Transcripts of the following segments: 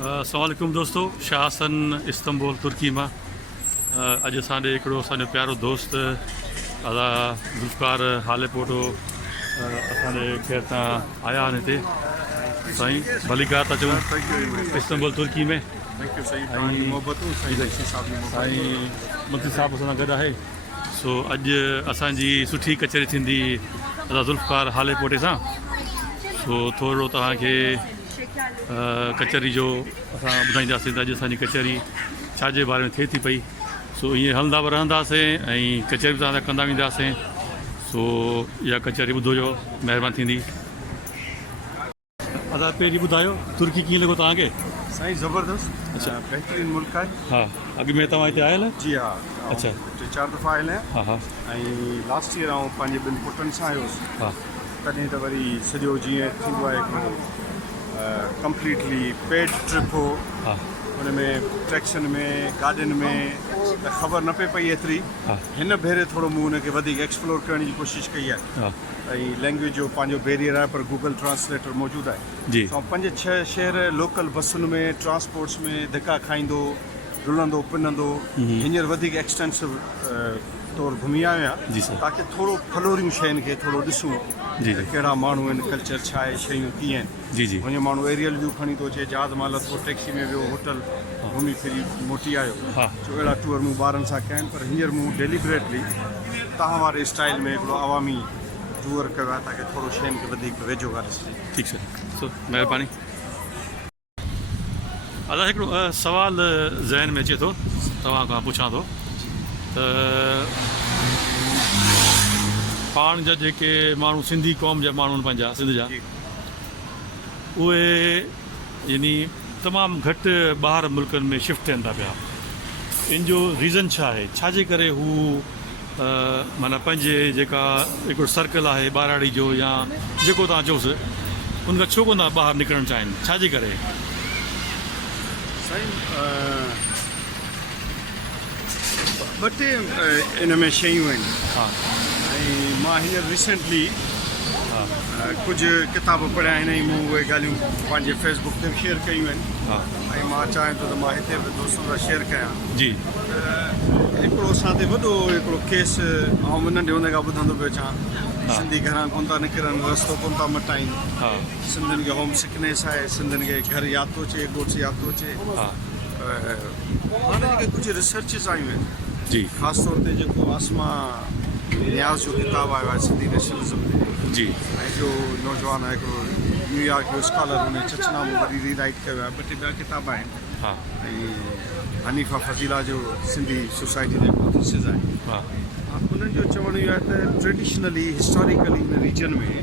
अस्सलाम वालेकुम दोस्तों, शाह हसन इस्तांबुल तुर्की में अज असांजे हिकिड़ो असांजो प्यारो दोस्त अदा zulfiqar halepoto असांजे खैर तां आया आहिनि हिते साईं भलीकार था चऊं इस्तांबुल तुर्की में साईं मंत्री साहब असां सां गॾु आहे। सो अॼु असांजी सुठी कचहरी थींदी अदा zulfiqar halepote सां। सो थोरो तव्हांखे कचहरी जो असां ॿुधाईंदासीं त अॼु असांजी कचहरी छाजे बारे में थिए थी पई। सो ईअं हलंदा बि रहंदासीं ऐं कचहरी बि तव्हां सां कंदा वेंदासीं। सो इहा कचहरी ॿुधोजो, महिरबानी थींदी। अदा पहिरीं ॿुधायो तुर्की कीअं लॻो तव्हांखे? साईं ज़बरदस्त, अच्छा बेहतरीन मुल्क है। हा, अॻु में तव्हां हिते आयल? जी हाँ, अच्छा 4 दफ़ा आयल आहियां। हा हा ऐं लास्ट ईयर आउं पंहिंजे ॿिनि पुटनि सां आयुसि। हा तॾहिं त वरी सॼो जीअं थींदो आहे हिकिड़ो कंप्लीटली पेड ट्रिप हो। हा हुन में ट्रैक्शन में गाॾियुनि में त ख़बर न पई पई एतिरी। हा हिन भेरे थोरो मूं हुनखे वधीक एक्सप्लोर करण जी कोशिशि कई आहे। हा ऐं लैंग्वेज जो पंहिंजो बैरियर आहे पर गूगल ट्रांसलेटर मौजूदु आहे। जी ऐं 5-6 शहर लोकल बसुनि में ट्रांसपोर्ट्स में धिका खाईंदो रुलंदो पिनंदो हींअर वधीक एक्सटेंसिव तौरु घुमी आयो आहियां जी सर। ताकी थोरो फलोरियूं शयुनि खे थोरो ॾिसूं जी त जी कहिड़ा माण्हू आहिनि, कल्चर छा आहे, शयूं कीअं आहिनि। जी जी वञे माण्हू एरियल व्यू खणी थो अचे, जहाज़ मां लथो, टैक्सी में वियो, होटल घुमी फिरी मोटी आयो। हा छो अहिड़ा टूर मूं ॿारनि सां कया आहिनि, पर हींअर मूं डेलिबरेटली तव्हां वारे स्टाइल में हिकिड़ो अवामी टूर कयो आहे ताकी थोरो शयुनि खे वधीक वेझो ॻाल्हि सघे। ठीकु सर। सो महिरबानी। अदा हिकिड़ो सवाल ज़हन में अचे थो, तव्हां खां पुछां थो त पाण जा जेके माण्हू सिंधी क़ौम जा माण्हू आहिनि पंहिंजा सिंध जा, उहे यानी तमामु घटि ॿाहिरि मुल्कनि में शिफ्ट थियनि था पिया। इन जो रीज़न छा आहे? छाजे करे हू माना पंहिंजे जेका हिकिड़ो सर्कल आहे ॿाराड़ी जो या जेको तव्हां चओसि उन खां छो कोन था ॿाहिरि निकिरणु चाहिनि? छाजे करे? साईं ॿ टे इन में शयूं आहिनि। हा ऐं मां हींअर रिसेंटली हा कुझु किताब पढ़िया आहिनि ऐं मूं उहे ॻाल्हियूं पंहिंजे फेसबुक ते बि शेयर कयूं आहिनि। हा ऐं मां चाहियां थो त मां हिते बि दोस्तनि सां शेयर कयां। जी हिकिड़ो असां ते वॾो हिकिड़ो केस आउं नंढे हूंदे खां ॿुधंदो पियो अचां, सिंधी घरां कोन था निकिरनि, रस्तो कोन था मटाइनि, हा सिंधियुनि खे होम सिकनेस आहे, सिंधियुनि खे घर यादि थो अचे, ॻोठु यादि थो अचे। हा हाणे जेके कुझु रिसर्चिस आयूं आहिनि, जी ख़ासि तौर ते जेको आसमा न्याज़ जो किताबु आयो आहे सिंधी नेशनलिज़म ते, जी ऐं जो नौजवान आहे हिकिड़ो न्यूयॉर्क जो स्कॉलर हुन चचनामो वरी रीराइट कयो आहे। ॿ टे ॿिया किताब आहिनि। हा ऐं हनीफ़ा फज़ीला जो सिंधी सोसाइटी जो हिकिड़ो थीसिस आहे। हा उन्हनि जो चवणु इहो आहे त ट्रेडिशनली हिस्टोरिकली इन रीजन में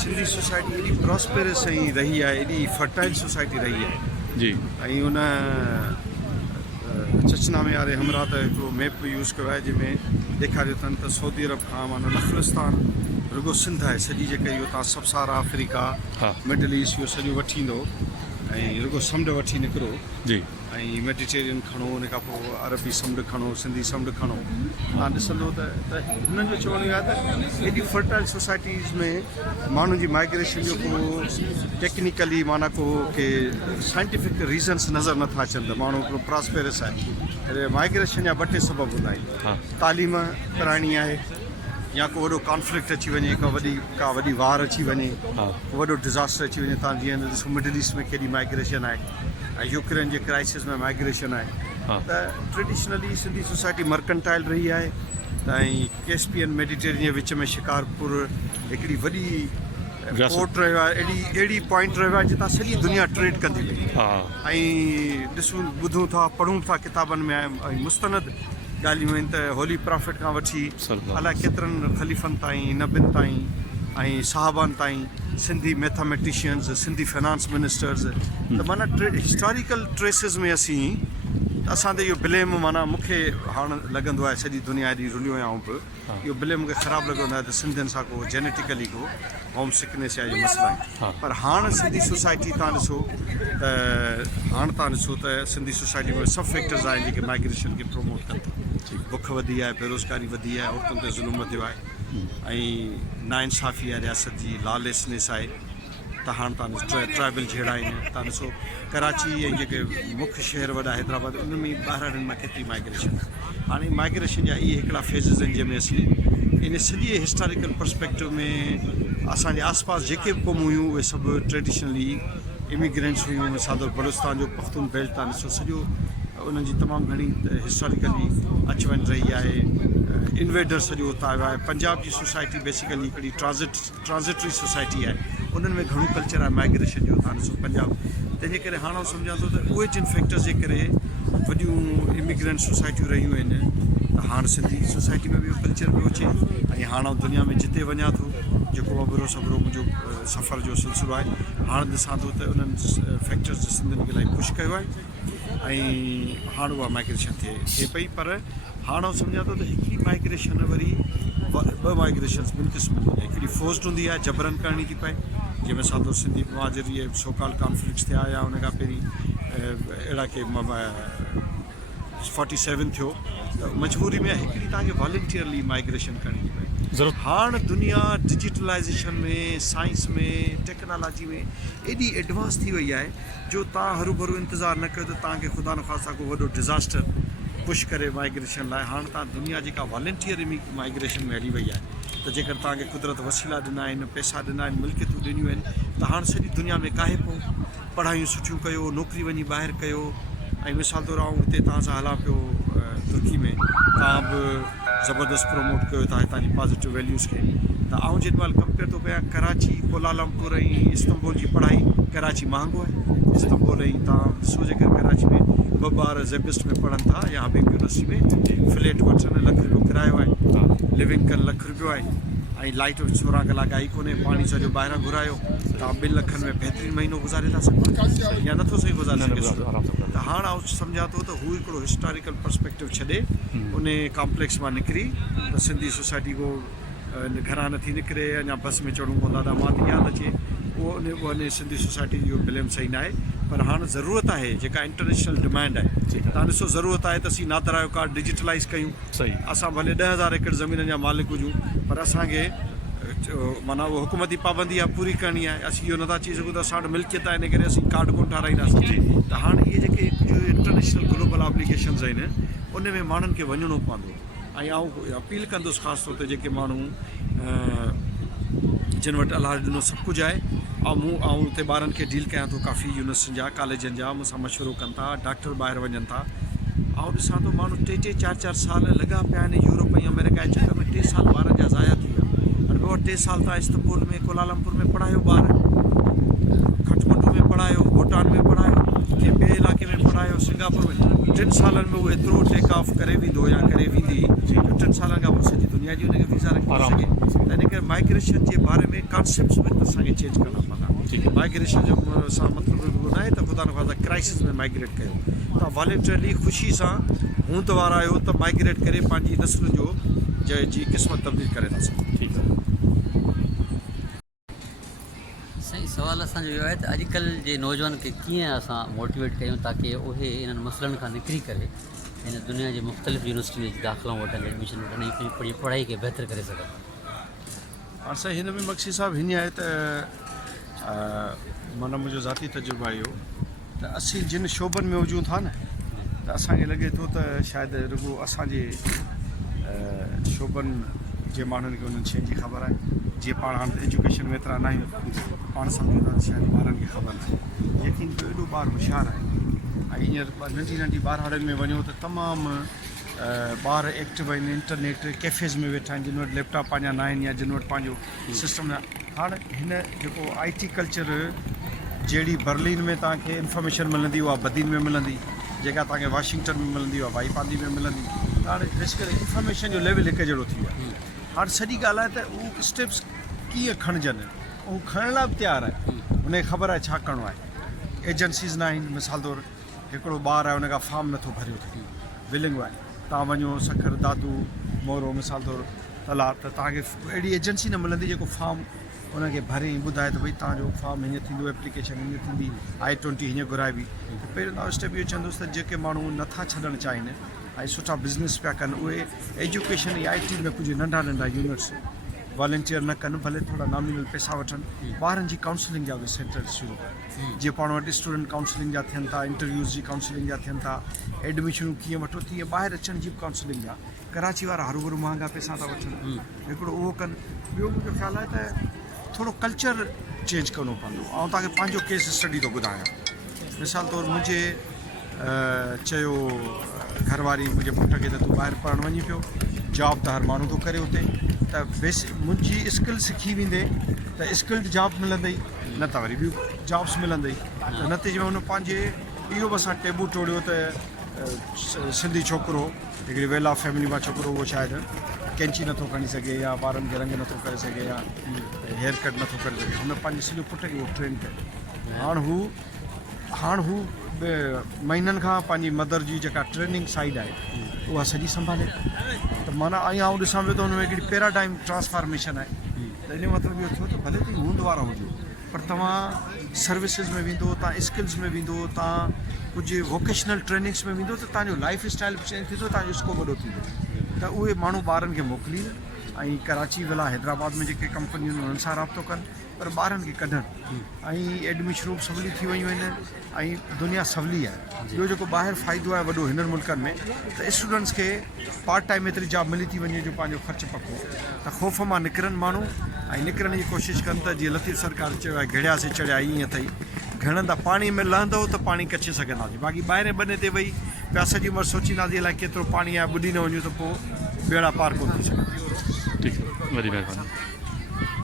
सिंधी सोसाइटी एॾी प्रॉस्पेरस ऐं रही आहे, एॾी फर्टाइल सोसाइटी रही आहे। जी ऐं उन चचनामे वारे हमरा त हिकिड़ो मैप यूज़ कयो आहे जंहिंमें ॾेखारियो अथनि त सऊदी अरब खां माना नफ़लिस्तान रुगो सिंध आहे सॼी, जेका इहो तव्हां सब सारा अफ्रीका हा मिडल ईस्ट इहो सॼो वठी ईंदो ऐं रुगो समुंड वठी निकिरो जी ऐं मेडिटेरियन खणो, उन खां पोइ अरबी समुंड खणो, सिंधी समुंड खणो, तव्हां ॾिसंदो त हुननि जो चवणु इहो आहे त एॾी फर्टाइल सोसाइटीज़ में माण्हुनि जी माइग्रेशन जो को टेक्निकली माना को के साइंटिफिक रीज़न्स नज़र नथा अचनि त माण्हू हिकिड़ो प्रॉस्पेरस आहे। माइग्रेशन जा ॿ टे सबब हूंदा आहिनि। हा तालीम कराइणी आहे, या को वॾो कॉन्फ्लिक्ट अची वञे, का वॾी वार अची वञे, हा को वॾो डिज़ास्टर अची वञे। तव्हां जीअं ॾिसो मिडल ईस्ट में केॾी माइग्रेशन आहे ऐं यूक्रेन जे क्राइसिस में माइग्रेशन आहे। हा त ट्रेडिशनली सिंधी सोसाइटी मर्केंटाइल रही आहे। त ऐं कैस्पियन मेडिटेरियन जे विच में शिकारपुर हिकिड़ी वॾी पोर्ट रहियो आहे, अहिड़ी पॉइंट रहियो आहे जितां सॼी दुनिया ट्रेड कंदी हुई। हा ऐं ॾिसूं ॿुधूं था, पढ़ूं था किताबनि में, ऐं मुस्तनद ॻाल्हियूं आहिनि त होली प्रॉफिट खां वठी अलाए केतिरनि ख़लीफ़नि ताईं, नबियुनि ताईं ऐं साहबान ताईं सिंधी मैथमेटिशियन्स, सिंधी फाइनेंस मिनिस्टर्स, त माना हिस्टोरिकल ट्रेसिस में असीं त असां त इहो ब्लेम माना मूंखे हाणे लॻंदो आहे सॼी दुनिया एॾी रुलियो आहियां बि, इहो ब्लेम मूंखे ख़राबु लॻंदो आहे त सिंधियुनि सां को जेनेटिकली को होम सिकनेस जा इहे मसइला आहिनि। पर हाणे सिंधी सोसाइटी तव्हां ॾिसो त सिंधी सोसाइटी में सभु फैक्टर्स आहिनि जेके माइग्रेशन खे प्रमोट कनि था। बुख वधी आहे, बेरोज़गारी वधी आहे, औरतुनि ते ज़ुल्म वधियो आहे, ऐं नाइंसाफ़ी आहे रियासत जी, लॉलेसनेस आहे, त हाणे तव्हां ट्राइबल जहिड़ा आहिनि तव्हां ॾिसो कराची ऐं जेके मुख्य शहर वॾा हैदराबाद उन में ॿाहिरां मां केतिरी माइग्रेशन आहे हाणे माइग्रेशन जा इहे हिकिड़ा फेज़िस आहिनि जंहिंमें असीं इन सॼे हिस्टोरिकल पर्सपेक्टिव में असांजे आसपास जेके बि क़ौमूं हुयूं उहे सभु ट्रेडिशनली इमिग्रेंट्स हुयूं मिसाल तौरु बलूचिस्तान जो पख्तून बेल्ट तव्हां ॾिसो सॼो उन्हनि जी तमामु घणी हिस्टोरिकली अच वञ रही आहे इन्वेडर सॼो हुतां आयो आहे पंजाब जी सोसाइटी बेसिकली हिकिड़ी ट्रांज़िटरी सोसाइटी आहे उन्हनि में घणो कल्चर आहे माइग्रेशन जो तव्हां ॾिसो पंजाब तंहिंजे करे हाणे आउं सम्झां थो त उहे जिन फैक्टर्स जे करे वॾियूं इमिग्रेंट सोसाइटियूं रहियूं आहिनि त हाणे सिंधी सोसाइटी में बि इहो कल्चर पियो अचे ऐं हाणे आउं दुनिया में जिते वञा थो जेको अबरो सबरो मुंहिंजो सफ़र जो सिलसिलो आहे हाणे ॾिसां थो त उन्हनि फैक्टर्स सिंधियुनि खे इलाही ख़ुशि कयो आहे ऐं हाणे उहा माइग्रेशन थिए पई पर हाणे आउं सम्झां थो त हिकिड़ी माइग्रेशन वरी ॿ माइग्रेशन्स ॿिनि क़िस्मनि जी हिकिड़ी फोर्स्ड हूंदी आहे जबरन करणी थी पए जंहिंमें मिसाल तौरु सिंधी मुहाजिरी सोकाल कॉन्फ्लिक्ट्स थिया या उन खां पहिरीं अहिड़ा के 47 थियो त मजबूरी में हिकिड़ी तव्हांखे वॉलंटियरली माइग्रेशन करणी थी पए ज़रूरु हाणे दुनिया डिजिटलाइज़ेशन में साइंस में टेक्नोलॉजी में एॾी एडवांस थी वई आहे जो तव्हां हरू भरू इंतज़ारु न कयो त तव्हांखे ख़ुदा न ख़ास्ता को वॾो डिज़ास्टर पुश करे माइग्रेशन लाइ हाणे तव्हां दुनिया जेका वॉलंटियर माइग्रेशन में हली वई आहे त जेकर तव्हांखे कुदरत वसीला ॾिना आहिनि पैसा ॾिना आहिनि मिल्कियतूं ॾिनियूं आहिनि त हाणे सॼी दुनिया में काहे पोइ पढ़ाइयूं सुठियूं कयो नौकिरी वञी ॿाहिरि कयो ऐं मिसाल तौरु आउं हिते तव्हां सां हलां पियो तुर्की में तव्हां बि ज़बरदस्त प्रमोट कयो था हितां जी पॉज़िटिव वैल्यूज़ खे त आउं जेॾीमहिल कंपेयर थो कयां कराची कोलालमपुर ऐं इस्तांबुल जी पढ़ाई कराची महांगो आहे इस्तांबुल ऐं तव्हां ॾिसो जेकर कराची में 2 ॿार ज़ेबिस्ट में पढ़नि था या हबीब यूनिवर्सिटी में फ्लैट वठनि £1 लख किरायो आहे लिविंग कनि £1 लख आहे ऐं लाइट 16 कलाक आई कोन्हे पाणी सॼो ॿाहिरां घुरायो तव्हां 2 लखनि में बहितरीनु महीनो गुज़ारे था सघो या नथो सही गुज़ारे सघे त हाणे आउं सम्झां थो त हू हिकिड़ो हिस्टोरिकल पर्सपेक्टिव छॾे उन कॉम्प्लेक्स मां निकिरी त सिंधी सोसाइटी को घरां नथी निकिरे अञा बस में चढ़ूं पवंदा त मां यादि अचे उन सिंधी सोसाइटी जो ब्लेम सही न आहे पर हाणे ज़रूरत आहे जेका इंटरनेशनल डिमांड आहे तव्हां ॾिसो ज़रूरत आहे त असीं नादरा जो कार्ड डिजिटलाइज़ कयूं सही असां भले 10,000 एकड़ ज़मीन जा मालिक हुजूं पर असांखे माना उहा हुकूमती पाबंदी आहे पूरी करणी आहे असीं इहो नथा चई सघूं त असां वटि मिल्कियत आहे इन करे असीं कार्ड कोन ठाराईंदासीं त हाणे इहे जेके इंटरनेशनल ग्लोबल ऑब्लिगेशन्स आहिनि उन में माण्हुनि खे वञिणो पवंदो ऐं आउं अपील कंदुसि ख़ासि तौर ते जेके माण्हू जिन वटि अलाह ॾिनो सभु कुझु आहे ऐं हुते ॿारनि खे डील कयां थो काफ़ी यूनिवर्सिटियुनि जा कॉलेजनि जा मूंसां मशवरो कनि था डॉक्टर ॿाहिरि वञनि था ऐं ॾिसां थो माण्हू 3-3, 4-4 साल लॻा पिया आहिनि यूरोप ऐं अमेरिका जे चक्कर में 3 साल ॿारनि जा ज़ाया थी विया हाणे ॿियो 3 साल तव्हां इस्तांबुल में कोलालमपुर में पढ़ायो ॿार खटमंडू में पढ़ायो भूटान में पढ़ायो कंहिं ॿिए इलाइक़े में पढ़ायो सिंगापुर में 3 सालनि में उहो एतिरो टेक ऑफ करे वेंदो या करे वेंदी जो 3 सालनि खां पोइ सॼी दुनिया जी हुनखे वीज़ा रखी सघे त इन करे माइग्रेशन जे बारे में कॉन्सेप्ट्स में असांखे चेंज करणा पवंदा माइग्रेशन जो सां मतिलबु न आहे त ख़ुदा न ख़ास्ता क्राइसिस में माइग्रेट कयो तव्हां वॉलंटियरली ख़ुशी सां हूंद वारा आहियो त माइग्रेट करे पंहिंजी नस्ल जो जी क़िस्मत तब्दील करे था सघो ठीकु आहे साईं सुवाल असांजो इहो आहे त अॼुकल्ह जे नौजवान खे कीअं असां मोटिवेट कयूं ताकी उहे इन्हनि मसइलनि खां निकिरी करे हिन दुनिया जे मुख़्तलिफ़ यूनिवर्सिटी में दाख़िला वठनि एडमिशन वठनि ऐं पंहिंजी पढ़ाई खे बहितर करे सघनि हाणे साईं हिन में मक़सद साहब हीअं आहे त माना मुंहिंजो ज़ाती तजुर्बो आहे इहो त असीं जिन शोबनि में हुजूं था न त असांखे लॻे थो त शायदि रुॻो असांजे शोबनि जे माण्हुनि खे उन्हनि शयुनि जी ख़बर आहे जीअं पाण हाणे एजुकेशन में एतिरा न आहियूं पाण सम्झूं था शायदि ॿारनि खे ख़बर न आहे यकीन कयो एॾो ॿारु होशियारु आहे ऐं हींअर नंढी नंढी ॿारनि में वञो त तमामु ॿार एक्टिव आहिनि इंटरनेट कैफ़ेज़ में वेठा आहिनि जिन वटि लैपटॉप पंहिंजा न आहिनि या जिन वटि पंहिंजो सिस्टम न हाणे हिन जेको IT कल्चर जहिड़ी बर्लिन में तव्हांखे इंफॉर्मेशन मिलंदी उहा बदीन में मिलंदी जेका तव्हांखे वाशिंगटन में मिलंदी उहा वाईपांदी में मिलंदी त हाणे ख़ासि करे इंफॉर्मेशन जो लेवल हिकु जहिड़ो थी वियो आहे हाणे सॼी ॻाल्हि आहे त उहे स्टेप्स कीअं खणजनि उहो खणण लाइ बि तयारु आहे हुनखे ख़बर आहे छा करिणो आहे एजेंसीज़ न आहिनि मिसाल तौरु हिकिड़ो ॿारु आहे हुन खां फॉर्म नथो भरियो थिए विलिंग आहे तव्हां वञो सखर दादू मोरो मिसाल तौरु तलाब त तव्हांखे अहिड़ी एजेंसी न मिलंदी जेको फॉर्म उनखे भरे ॿुधाए त भई तव्हांजो फॉर्म हीअं थींदो एप्लीकेशन हीअं थींदी I-20 हीअं घुराइबी त पहिरियों तव्हां स्टेप इहो चवंदुसि त जेके माण्हू नथा छॾणु चाहिनि ऐं सुठा बिज़नेस पिया कनि उहे एजुकेशन IT में कुझु नंढा नंढा यूनिट्स वॉलंटियर न कनि, भले थोरा नॉमिनल पैसा वठनि, ॿारनि जी काउंसलिंग जा बि सेंटर शुरू कनि। जीअं पाण वटि स्टूडेंट काउंसलिंग जा थियनि था, इंटरव्यूज़ जी काउंसलिंग जा थियनि था, एडमिशनूं कीअं वठो, तीअं ॿाहिरि अचण जी बि काउंसलिंग जा। कराची वारा हरूभरू महांगा पैसा था वठनि, हिकिड़ो उहो कनि। ॿियो मुंहिंजो ख़्यालु आहे त थोरो कल्चर चेंज करिणो पवंदो। ऐं तव्हांखे पंहिंजो केस स्टडी थो ॿुधायां। मिसाल तौरु मुंहिंजे चयो घरवारी मुंहिंजे पुट खे त तूं ॿाहिरि पढ़णु वञी पियो, जॉब त हर माण्हू थो करे उते, त मुंहिंजी स्किल सिखी वेंदे त स्किल्ड जॉब मिलंदई, न त वरी ॿियूं जॉब्स मिलंदई। त नतीजे में हुन पंहिंजे इहो बि असां टेबू टोड़ियो त सिंधी छोकिरो, हिकिड़ी वेल ऑफ फैमिली मां छोकिरो, उहो शायदि कैंची नथो खणी सघे या ॿारनि खे रंग नथो करे सघे या हेयर कट नथो करे सघे। हुन पंहिंजे सॼो पुट खे उहो ट्रेन कयो। हाणे हू महीननि खां पंहिंजी मदर जी जेका ट्रेनिंग साइड आहे उहा सॼी संभाले। त माना आउं ॾिसां पियो त हुन में हिकिड़ी पैराडाइम ट्रांसफॉर्मेशन आहे। त इन जो मतिलबु इहो थियो त भले तव्हां हूंद वारा हुजो, पर तव्हां सर्विसिस में वेंदो, तव्हां स्किल्स में वेंदो, तव्हां कुझु वोकेशनल ट्रेनिंग्स में वेंदो, त तव्हांजो लाइफ स्टाइल बि चेंज थींदो, तव्हांजो स्कोप वॾो थींदो। त उहे माण्हू ॿारनि खे मोकिलीनि ऐं कराची विला हैदराबाद में जेके कंपनियूं आहिनि उन्हनि सां राब्तो कनि, पर ॿारनि खे कढनि। ऐं एडमिशनूं बि सवली थी वयूं आहिनि ऐं दुनिया सवली आहे। ॿियो जेको ॿाहिरि फ़ाइदो आहे वॾो हिननि मुल्कनि में, त स्टूडेंट्स खे पार्ट टाइम एतिरी जॉब मिली थी वञे जो पंहिंजो ख़र्चु पको, त ख़ौफ़ मां निकिरनि माण्हू ऐं निकिरण जी कोशिशि कनि। त जीअं लतीफ़ सरकार चयो आहे, घिड़िया से चढ़िया ईअं अथई, घणंदा पाणी में लहंदो त पाणी कचे सघंदासीं, बाक़ी ॿाहिरें बने ते वेही पिया सॼी उमिरि सोचींदासीं अलाए केतिरो पाणी आहे, ॿुॾी न वञूं त पोइ बेड़ा पार कोन थी सघंदा। ठीकु, वॾी महिरबानी।